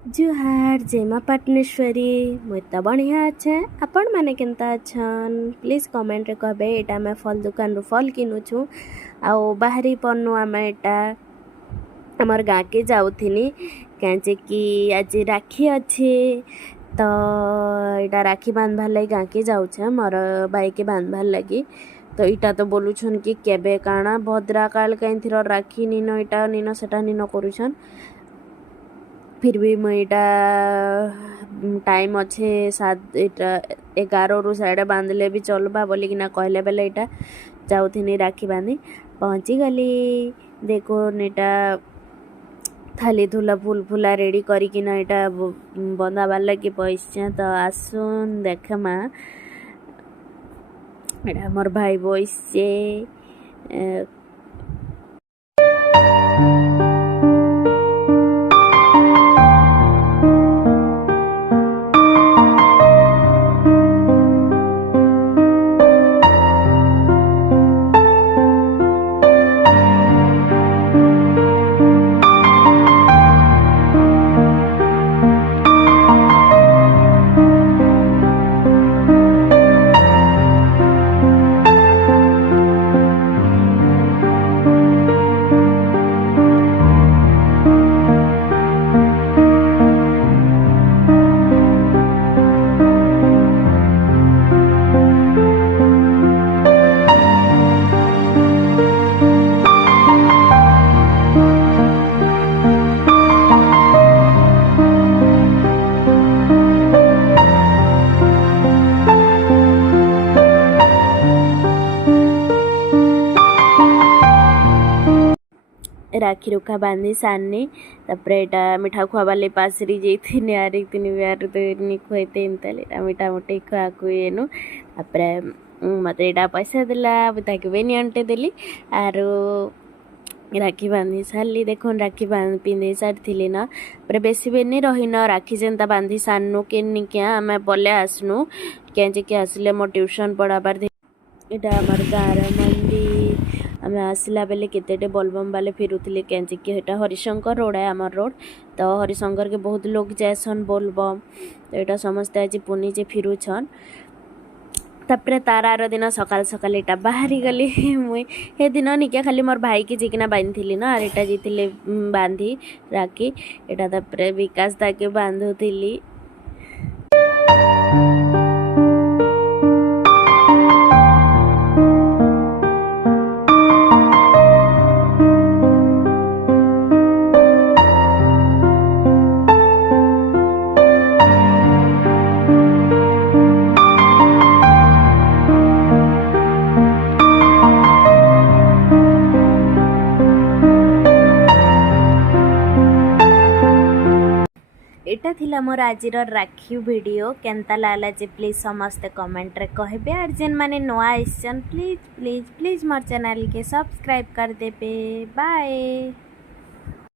जुहार जय माँ पाटनेश्वरी मुई तो बढ़िया अच्छे आपण मैंने केनता अच्छन प्लीज कमेंट रे कहबे। एटा मैं फल दुकान रू फल किनुछु आओ बाहरी पन्नु आमे एटा हमर गाँ के जाउथिनी कैचे कि आज राखी अच्छे तो एटा राखी बांधवार लगी गाँ के जाऊे मोर भाई के बांधवार लगी। तो इटा तो बोलुछन कि केबे काଣା भद्रा काल कहीं थी राखी निनो इटा निनो सेटा निनो करूछन। फिर भी मुईटा टाइम अच्छे 11 रू साढ़े बांधले भी चलबा बोली कि ना कहले बेले इटा जाऊथिनी राखी बांधी पहुँची गली। देखो नेटा थाली धुला फूल फुला रेडी करिकिना इटा बंधाबार लगी बसचे। तो आसुन देखमा एटा मोर भाई बसचे राखी रुखा बांधी सारनी तापर एटा मिठा खुआबार पासरी जाइथिनी आरे तिनी बियार तो खुआते एमता मिठा मुठी खुआ खुएनु तापर मत एटा पैसा देला ताके बेनी अंटे देली आरो राखी बांधी सारली। देखो राखी पिंधे सारी ना पर बेसी बेनी रही न राखी जेनता बांधी सारनु के क्या आम पले आसनु क्या आसले मो ट्यूशन पढ़ाबार इटा आमर गाँव मंदिर आम आसला बेले केतेटे बोलबम बाले फिरुले कैंची कि एटा हरिशंकर रोड है आमर रोड। तो हरिशंकर के बहुत लोग जासन बोलबम तो यहाँ समस्ते आज पुनीचे फिरुछन। तापर तार आर दिन सकाल सकाल एटा बाहरी गली मुई हे दिन निके खाली मोर भाई की जिकिना बांधी ना आर एटा जीतिले बांधी राखी एटा तापर विकास ताके बांधुली। एटा थिला मोर आजिर राखी वीडियो केनता लागला जे प्लीज समस्ते कमेंट रे कहबे। आर जेन माने नवा आइसन please please please more channel के सब्सक्राइब कर देबे। बाय।